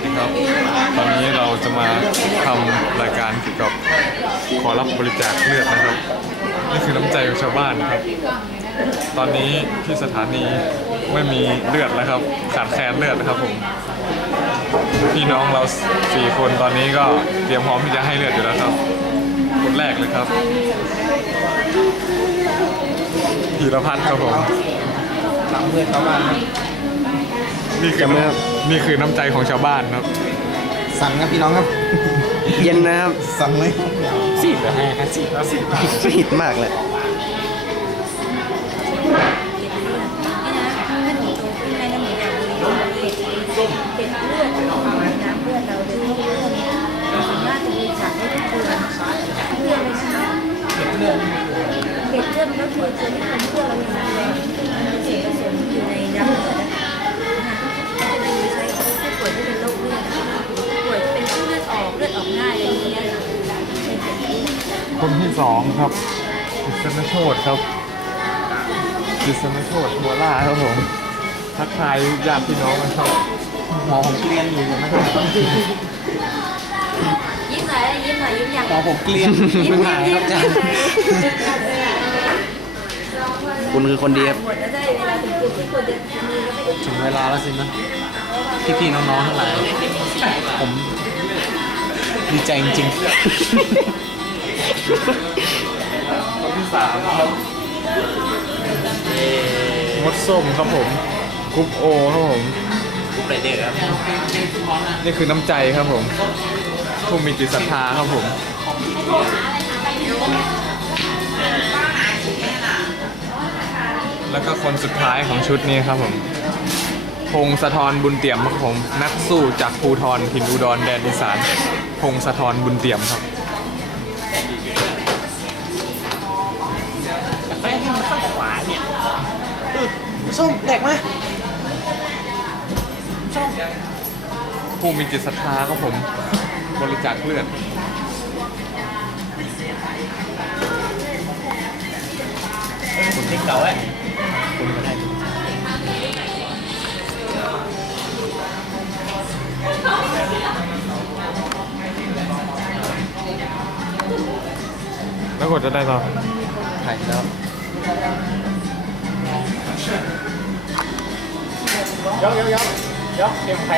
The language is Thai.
วัสดีครับ ตอนนี้เราจะมาทำรายการเกี่ยวกับขอรับบริจาคเลือดนะครับ นี่คือน้ำใจของชาวบ้านนะครับ ตอนนี้ที่สถานีไม่มีเลือดแล้วครับขาดแคลนเลือดนะครับผมพี่น้องเราสี่คนตอนนี้ก็เตรียมพร้อมที่จะให้เลือดอยู่แล้วครับคนแรกเลยครับธีรพัฒน์ครับผมทำเพื่อนเขาบ้านครับ นี่คือน้ำนี่คือน้ำใจของชาวบ้านครับ สั่งครับพี่น้องครับ เย็นนะครับสั่งเลยสีแล้วให้ครับสีแล้วสีฟีดมากเลยนี่นะถ้าหนูโตขึ้นแม่น้ำหนูอยากมีเป็ดเป็ดเลือดน้ำเลือดเราเดี๋ยวให้เลือดเนี่ยสามารถจะบริจาคได้ทุกเดือนเลือดเลยนะคะเก็บเลือดเป็ดเลือดมันก็คือตัวที่ทำให้เลือดเรามีน้ำแดงมันเป็นส่วนผสม คนที่สองครับกิษณโชตครับกิษณโชตหัวล่าครับผมทักทายญาติพี่น้องกันครับหมอผมเกลียนอยู่นะครับยิ้มหน่อยยิ้มหน่อยยิ้มอย่างหมอผมเกลียนไม่หายครับอาจารย์คุณคือคนดีครับหมดแล้วได้เวลาถึงจุดที่ควรจะมีก็ไม่ได้ถึงเวลาแล้วสินะพี่ๆน้องๆทั้งหลายผมดีใจจริง คนที่สามครับมดส้มครับผมกรุ๊ปโอครับผมๆกูไปเด็กครับ นี่คือน้ำใจครับผมผู้มีจิตศรัทธาครับผมแล้วก็คนสุดท้ายของชุดนี้ครับผม พงศธรบุญเตี่ยมครับผม นักสู้จากภูทรหินอุดรแดนอีสาน พงศธรบุญเตี่ยมครับ ไปให้มันเข้าขวาเนี่ยเออส้มแดกไหมผู้มีจิตศรัทธาครับผม บริจาคเลือดผมเด็กเก่าแหละ กดจะได้ต่อถ่ายแล้วยกยกยกยกเก็บใคร